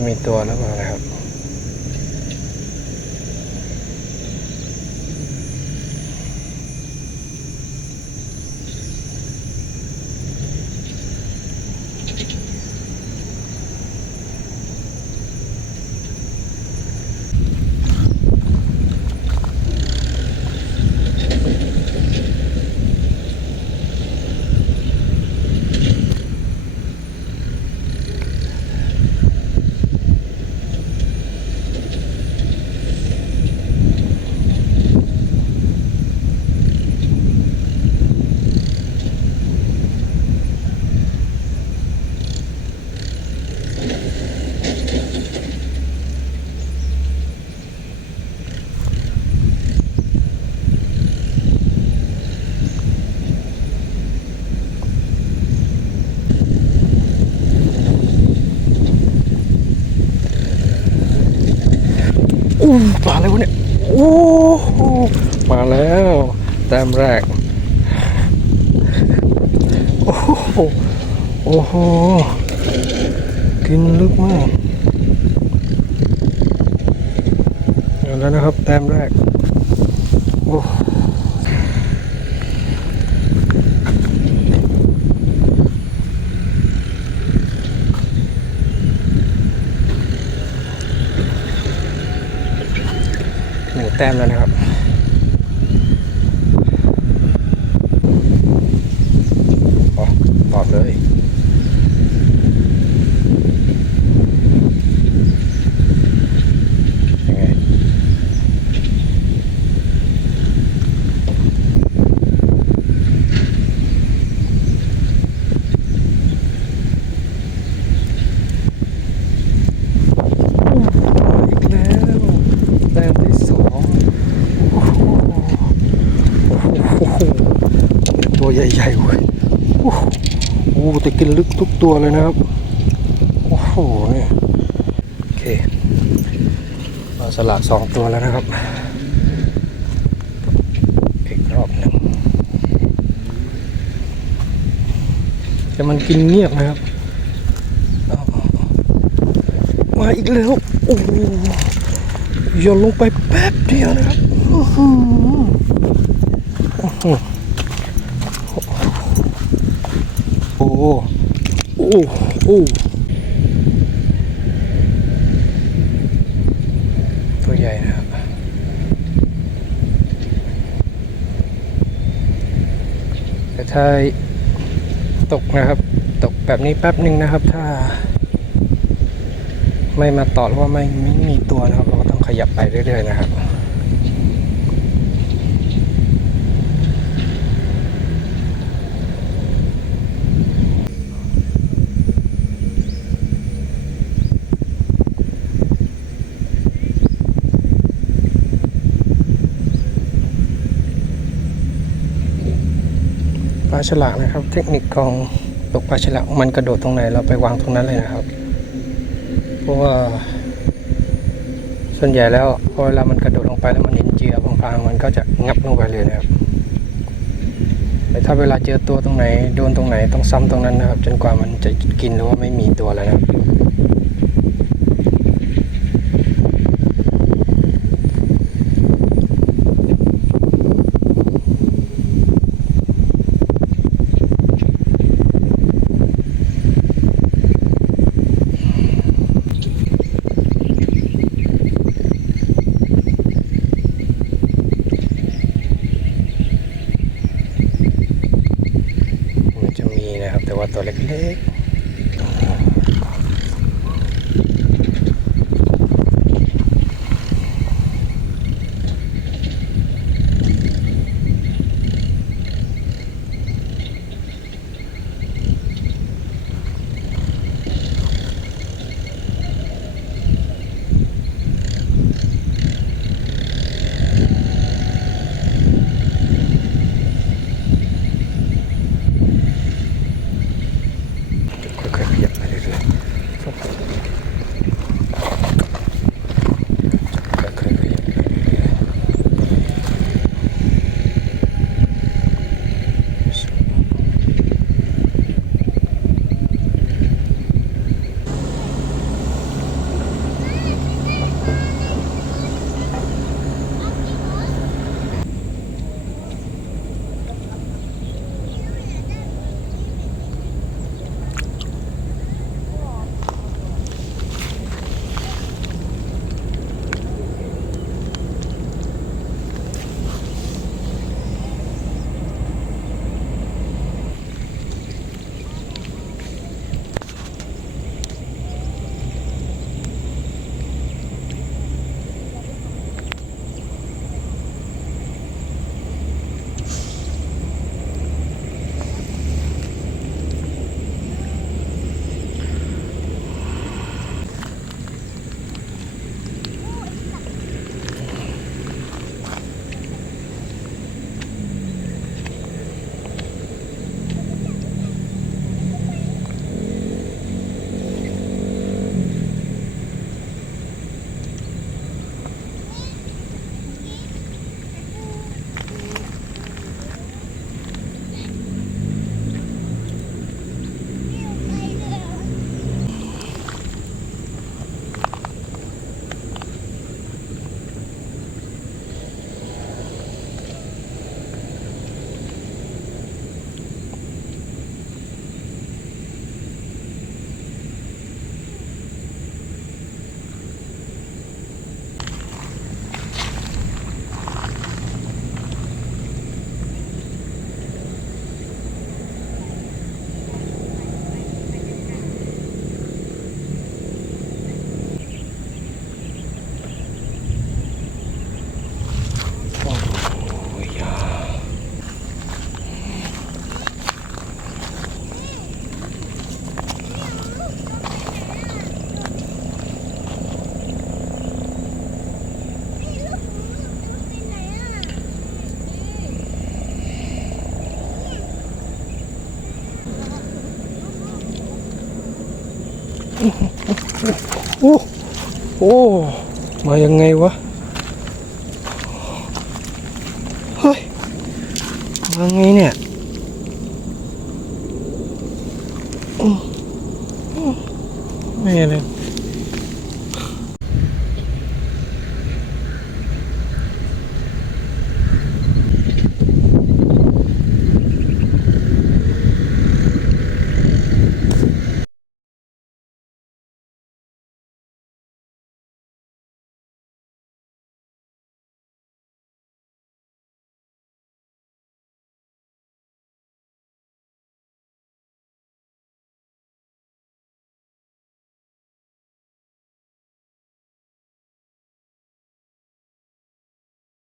จะมีตัวหรือเปล่านะครับ อู้มาแล้วะเนี่ยโอ้มาแล้วแต้มแรก โอ้โหโอ้โหกินลึกมากเอาแล้วนะครับแต้มแรกโอ้ หนึ่งแต้มแล้วนะครับ อ๋อตอบเลย ยังไง อีกแล้วแต้มที่สองโอ้โหโอ้โหตัวใหญ่ๆเว้ยโอ้โหโอ้โห แต่กินลึกทุกตัวเลยนะครับ โอ้โหโอเคปลาสละสองตัวแล้วนะครับอีกรอบหนึ่งแต่มันกินเงียบนะครับมาอีกแล้ว โอ้โหโยนลงไปแป๊บเดียวนะครับโอ้โห โอ้โหโอ้ตัวใหญ่นะครับแต่ถ้าตกนะครับ ตกแบบนี้แป๊บหนึ่งนะครับ ถ้า ไม่มาต่อหรือว่าไม่ไม่มีตัวนะครับ เราก็ต้องขยับไปเรื่อยๆนะครับาฉลากนะครับ เทคนิคของตกปลาฉลากมันกระโดดตรงไหนเราไปวางตรงนั้นเลยนะครับ เพราะว่า ส่วนใหญ่แล้วพอเวลามันกระโดดลงไปแล้วมันเห็นเหยื่อบางๆมันก็จะงับลงไปเลยนะครับแต่ถ้าเวลาเจอตัวตรงไหนโดนตรงไหนต้องซ้ำตรงนั้นนะครับ จนกว่ามันจะกินหรือว่าไม่มีตัวแล้วนะ โอ้โอ้มายังไงวะ เฮ้ย มาไงเนี่ย